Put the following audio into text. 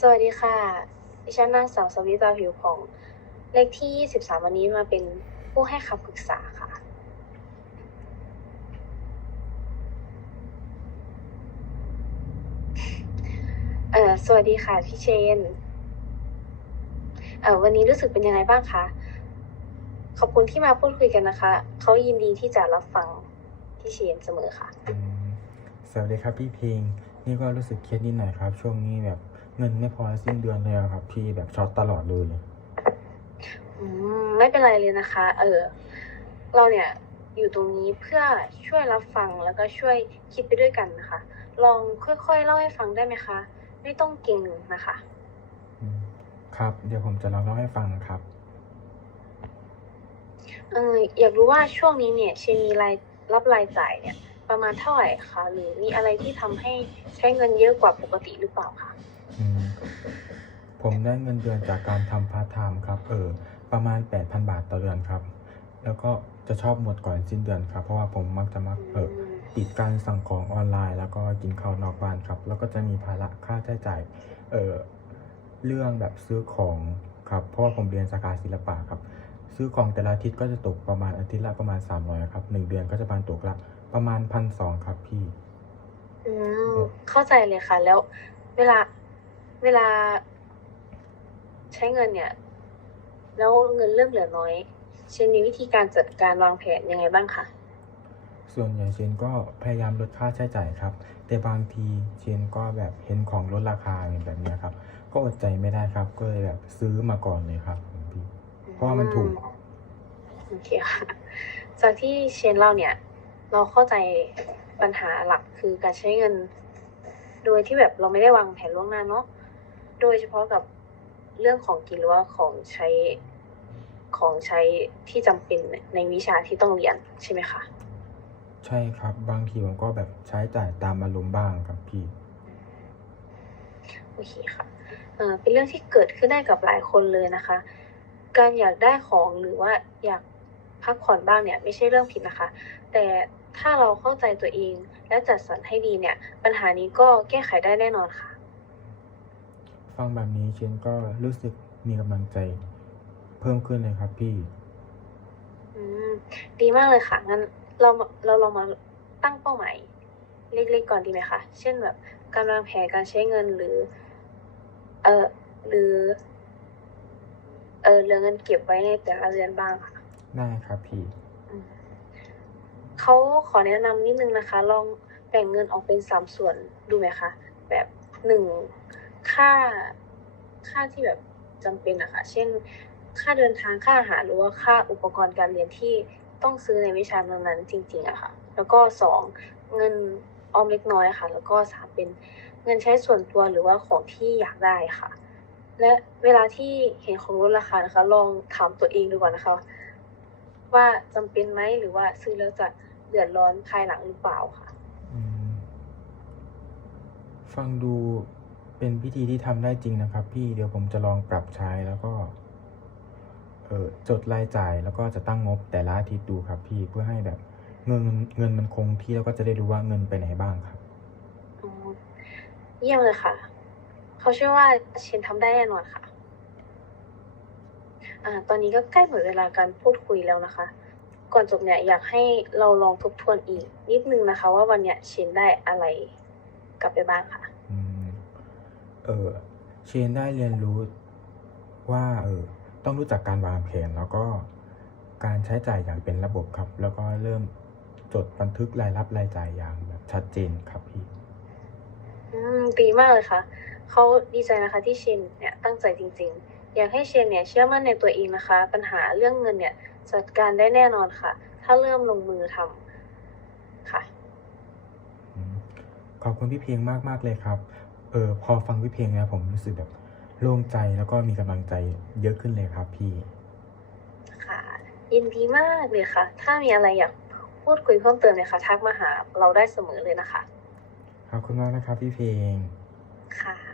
สวัสดีค่ะ ดิฉันนางสาวสวิตาผิวผ่อง เลขที่ 23 วันนี้มาเป็นผู้ให้คำปรึกษาค่ะ เอ่อ สวัสดีค่ะพี่เชน เอ่อ วันนี้รู้สึกเป็นยังไงบ้างคะ ขอบคุณที่มาพูดคุยกันนะคะ เขายินดีที่จะรับฟังพี่เชนเสมอค่ะ สวัสดีครับพี่พลงนี่ก็รู้สึกเครียดนิดหน่อยครับ ช่วงนี้แบบ เงินไม่พอสิ้นเดือนเลยอะครับ พี่แบบช็อตตลอดเลยอืมไม่เป็นไรเลยนะคะ เออ เราเนี่ยอยู่ตรงนี้เพื่อช่วยรับฟังแล้วก็ช่วยคิดไปด้วยกันนะคะ ลองค่อยๆเล่าให้ฟังได้ไหมคะ ไม่ต้องเก่งนะคะ อืมครับ เดี๋ยวผมจะลองเล่าให้ฟังครับ เอออยากรู้ว่าช่วงนี้เนี่ยเชนมีรายรับรายจ่ายเนี่ย ประมาณเท่าไหร่คะหรือมีอะไรที่ทำให้ใช้เงินเยอะกว่าปกติหรือเปล่าคะอืม ผมได้เงินเดือนจากการทำพาร์ทไทม์ครับ เออ ประมาณ 8,000 บาทต่อเดือนครับ แล้วก็จะชอบหมดก่อนสิ้นเดือนครับ เพราะว่าผมมักจะมักเอออืมปิดการสั่งของออนไลน์ แล้วก็กินข้าวนอกบ้านครับ แล้วก็จะมีภาระค่าใช้จ่าย เออเรื่องแบบซื้อของครับ เพราะว่าผมเรียนสาขาศิลปะครับ ซื้อของแต่ละอาทิตย์ก็จะตกประมาณอาทิตย์ละประมาณ 300ครับหนึ่งเดือนก็จะประมาณตกละประมาณพันสองครับพี่ อืม เข้าใจเลยค่ะ แล้วเวลาเวลา ใช้เงินเนี่ย แล้วเงินเริ่มเหลือน้อย เชนมีวิธีการจัดการวางแผนยังไงบ้างคะส่วนใหญ่เชนก็พยายามลดค่าใช้จ่ายครับ แต่บางทีเชนก็แบบเห็นของลดราคาแบบเนี้ยครับ ก็อดใจไม่ได้ครับ ก็เลยแบบซื้อมาก่อนเลยครับพี่เพราะว่ามันถูกโอเคค่ะจากที่เชนเล่าเนี่ย เราเข้าใจปัญหาหลักคือการใช้เงิน โดยที่แบบเราไม่ได้วางแผนล่วงหน้าเนาะโดยเฉพาะกับ เรื่องของกินหรือว่าของใช้ของใช้ที่จำเป็นในวิชาที่ต้องเรียนใช่ไหมคะใช่ครับ บางทีผมก็แบบใช้จ่ายตามอารมณ์บ้างครับพี่โอเคค่ะเอ่อเป็นเรื่องที่เกิดขึ้นได้กับหลายคนเลยนะคะ การอยากได้ของหรือว่าอยากพักผ่อนบ้างเนี่ย ไม่ใช่เรื่องผิดนะคะ แต่ถ้าเราเข้าใจตัวเองและจัดสรรให้ดีเนี่ย ปัญหานี้ก็แก้ไขได้แน่นอนค่ะ ฟังแบบนี้เชนก็รู้สึกมีกำลังใจ เพิ่มขึ้นเลยครับพี่ อืมดีมากเลยค่ะ งั้นเราเราลองมาตั้งเป้าหมายเล็กๆก่อนดีไหมคะ เช่นแบบการวางแผนการใช้เงินหรือ เออหรือ เออเหลือเงินเก็บไว้ในแต่ละเดือนบ้างค่ะ ได้ครับพี่อืมเขาขอแนะนำนิดนึงนะคะ ลองแบ่งเงินออกเป็นสามส่วนดูไหมคะ แบบหนึ่ง ค่าค่าที่แบบจำเป็นอะคะเช่น ค่าเดินทางค่าอาหารหรือว่าค่าอุปกรณ์การเรียนที่ต้องซื้อในวิชานั้นๆจริงๆอะค่ะ แล้วก็สองเงินออมเล็กน้อยค่ะ แล้วก็สามเป็นเงินใช้ส่วนตัวหรือว่าของที่อยากได้ค่ะ และเวลาที่เห็นของลดราคานะคะ ลองถามตัวเองดูก่อนนะคะ ว่าจำเป็นไหมหรือว่าซื้อแล้วจะเดือดร้อนภายหลังหรือเปล่าค่ะ ฟังดู เป็นพิธีที่ทำได้จริงนะครับ พี่เดี๋ยวผมจะลองปรับใช้แล้วก็เออจดรายจ่ายแล้วก็จะตั้งงบแต่ละอาทิตย์ดูครับ พี่เพื่อให้แบบเงินเงินมันคงที่แล้วก็จะได้รู้ว่าเงินไปไหนบ้างครับอ๋อเยี่ยมเลยค่ะ เขาเชื่อว่าเชนทำได้แน่นอนค่ะ อ่า ตอนนี้ก็ใกล้หมดเวลาการพูดคุยแล้วนะคะ ก่อนจบเนี่ยอยากให้เราลองทบทวนอีก นิดนึงนะคะ ว่าวันเนี้ยเชนได้อะไรกลับไปบ้างค่ะ เออเชนได้เรียนรู้ว่าเออต้องรู้จักการวางแผนแล้วก็การใช้จ่ายอย่างเป็นระบบครับ แล้วก็เริ่มจดบันทึกรายรับรายจ่ายอย่างแบบชัดเจนครับพี่อืมดีมากเลยค่ะเขาดีใจนะคะที่เชนเนี่ยตั้งใจจริง ๆ อยากให้เชนเนี่ยเชื่อมั่นในตัวเองนะคะ ปัญหาเรื่องเงินเนี่ยจัดการได้แน่นอนค่ะ ถ้าเริ่มลงมือทำค่ะอืมขอบคุณพี่เพลงมากมากๆเลยครับ เออพอฟังพี่เพลงแล้วผมรู้สึกแบบโล่งใจแล้วก็มีกำลังใจเยอะขึ้นเลยครับพี่ ค่ะ ยินดีมากเลยค่ะ ถ้ามีอะไรอยากพูดคุยเพิ่มเติมเนี่ยค่ะทักมาหาเราได้เสมอเลยนะคะ ขอบคุณมากนะครับพี่เพลงค่ะ